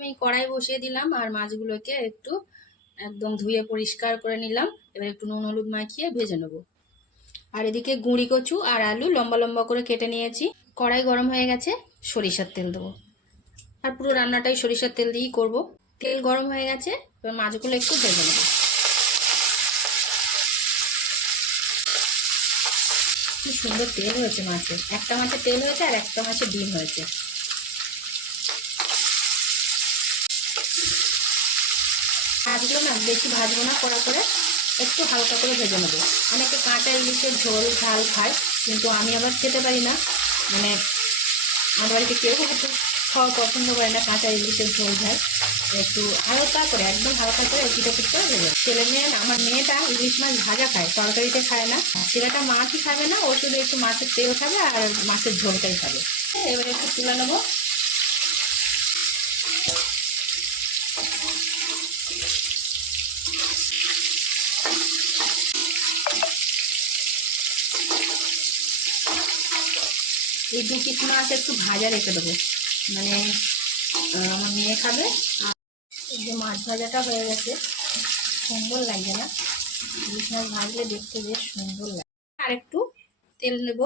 আমি কড়াই বসিয়ে দিলাম আর মাছগুলোকে একটু একদম ধুয়ে পরিষ্কার করে নিলাম। এবার একটু নুন হলুদ মাখিয়ে ভেজে নেব। আর এদিকে গুঁড়ি কচু আর আলু লম্বা লম্বা করে কেটে নিয়েছি। কড়াই গরম হয়ে গেছে, সরিষার তেল দেবো। আর পুরো রান্নাটাই সরিষার তেল দিয়েই করব। তেল গরম হয়ে গেছে, এবার মাছগুলো একটু ভেজে নেব। সুন্দর তেল হয়েছে মাছের। একটা মাছের তেল হয়েছে আর একটা মাছের ডিম হয়েছে। মাছগুলো না বেশি ভাজবো না করা করে একটু হালকা করে ভেজে নেব। অনেকে কাঁচা ইলিশের ঝোল ঝাল খায় কিন্তু আমি আবার খেতে পারি না। মানে আমার বাড়িতে কেউ হয়তো খাওয়া পছন্দ করে না কাঁচা ইলিশের ঝোল ঝাল। একটু হালকা করে, একদম হালকা করে পিঠে পিঠে ভেজে ছেলে মেয়ে, আমার মেয়েটা ইলিশ মাছ ভাজা খায়, তরকারিতে খায় না। ছেলেটা মাছই খাবে না, ও শুধু একটু মাছের তেল খাবে আর মাছের ঝোলটাই খাবে। এবারে একটু তুলে নেব। এই দু পিস মাছ একটু ভাজা রেখে দেবো। মানে আমার মেয়ে খাবে এই যে মাছ ভাজাটা হয়ে গেছে, সুন্দর লাগছে না? ইলিশ মাছ ভাজলে দেখতে বেশ সুন্দর লাগে। আর একটু তেল নেব।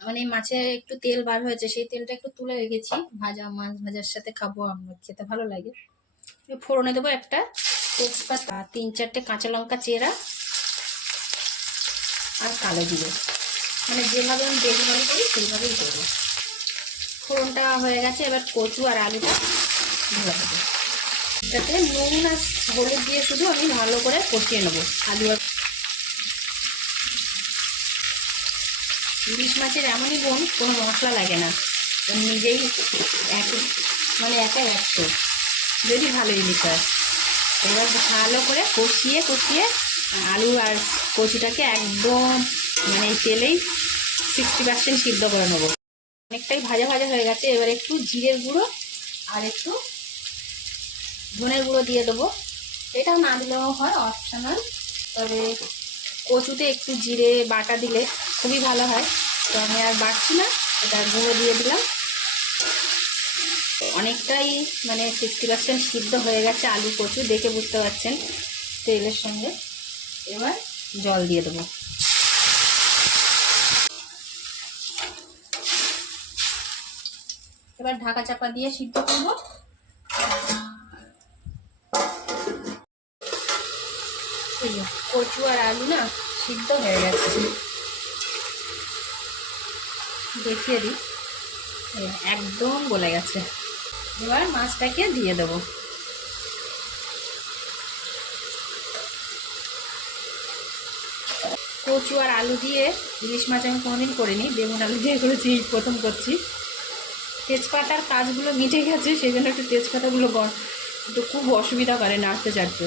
মানে মাছে একটু তেল বার হয়েছে, সেই তেলটা একটু তুলে রেখেছি। ভাজা মাছ ভাজার সাথে খাব, আমরা খেতে ভালো লাগে। ফোড়নে দেবো একটা তেজপাতা, তিন চারটে কাঁচা লঙ্কা চেরা আর কালো জিরে। মানে যেভাবে আমি ডেলিভারি করি, সেইভাবেই করব। ফোড়নটা হয়ে গেছে, এবার কচু আর আলুটা ঢেলে দেবো এটাতে নুন আর হলুদ দিয়ে শুধু আমি ভালো করে কষিয়ে নেব আলু আর ইলিশ মাছের এমনই বোন কোনো মশলা লাগে না। নিজেই এক মানে একা একশো। যদি ভালো ইলিশ হয়। এবার ভালো করে কষিয়ে কষিয়ে আলু আর কচুটাকে একদম মানে এই তেলেই সিক্সটি পার্সেন্ট সিদ্ধ করে নেব। অনেকটাই ভাজা ভাজা হয়ে গেছে, এবার একটু জিরের গুঁড়ো আর একটু ধনের গুঁড়ো দিয়ে দেবো। এটা না দিলেও হয় অপশনাল তবে কচুতে একটু জিরে বাটা দিলে খুবই ভালো হয়। তো আমি আর বাড়ছি না, এটা গুঁড়ো দিয়ে দিলাম। অনেকটাই মানে সিক্সটি পার্সেন্ট সিদ্ধ হয়ে গেছে আলু কচু, দেখে বুঝতে পারছেন তেলের সঙ্গে। এবার জল দিয়ে দেবো। এবার ঢাকা চাপা দিয়ে সিদ্ধ করব। কচু আর আলু না সিদ্ধ হয়ে গেছে। দেখিয়ে দিই। একদম গলে গেছে। এবার মাছটাকে দিয়ে দেবো। কচু আর আলু দিয়ে ইলিশ মাছ আমি কোনোদিন করিনি, বেগুন আলু দিয়ে করেছি, প্রথম করছি। তেজপাতার কাজগুলো মিটে গেছে সেই জন্য একটু তেজপাতাগুলো একটু খুব অসুবিধা করে নাড়তে চাড়তে।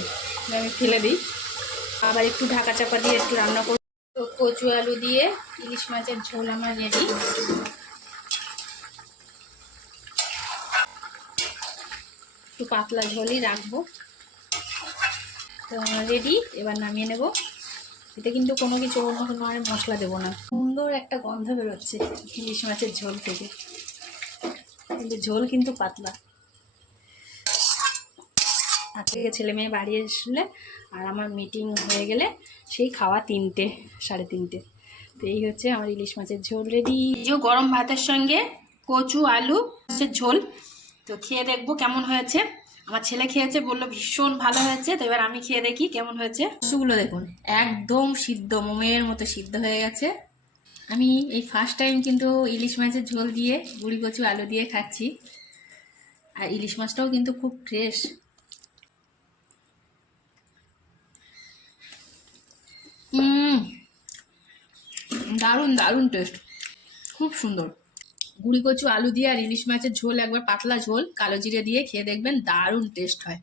আমি ফেলে দিই। আবার একটু ঢাকা চাপা দিয়ে একটু রান্না করব কচু আলু দিয়ে ইলিশ মাছের ঝোল আমার রেডি একটু পাতলা ঝোলই রাখব। তো রেডি এবার নামিয়ে নেব। এতে কিন্তু কোনো কিছু অন্য কোনো মশলা দেবো না। সুন্দর একটা গন্ধ বেরোচ্ছে ইলিশ মাছের ঝোল থেকে। কিন্তু ঝোল কিন্তু পাতলা। আর থেকে ছেলে মেয়ে বাড়ি আসলে আর আমার মিটিং হয়ে গেলে সেই খাওয়া তিনটে, সাড়ে তিনটে। তো এই হচ্ছে আমার ইলিশ মাছের ঝোল রেডি যে গরম ভাতের সঙ্গে কচু, আলু, মাছের ঝোল। তো খেয়ে দেখব কেমন হয়েছে। আমার ছেলে খেয়েছে, বলল ভীষণ ভালো হয়েছে। তো এবার আমি খেয়ে দেখি কেমন হয়েছে। কচুগুলো দেখুন, একদম সিদ্ধ, মোমের মতো সিদ্ধ হয়ে গেছে। আমি এই ফার্স্ট টাইম কিন্তু ইলিশ মাছের ঝোল দিয়ে গুড়ি কচু আলু দিয়ে খাচ্ছি। আর ইলিশ মাছটাও কিন্তু খুব ফ্রেশ দারুণ দারুণ টেস্ট খুব সুন্দর। গুড়ি কচু, আলু দিয়ে আর ইলিশ মাছের ঝোল, একবার পাতলা ঝোল, কালো জিরে দিয়ে খেয়ে দেখবেন দারুণ টেস্ট হয়।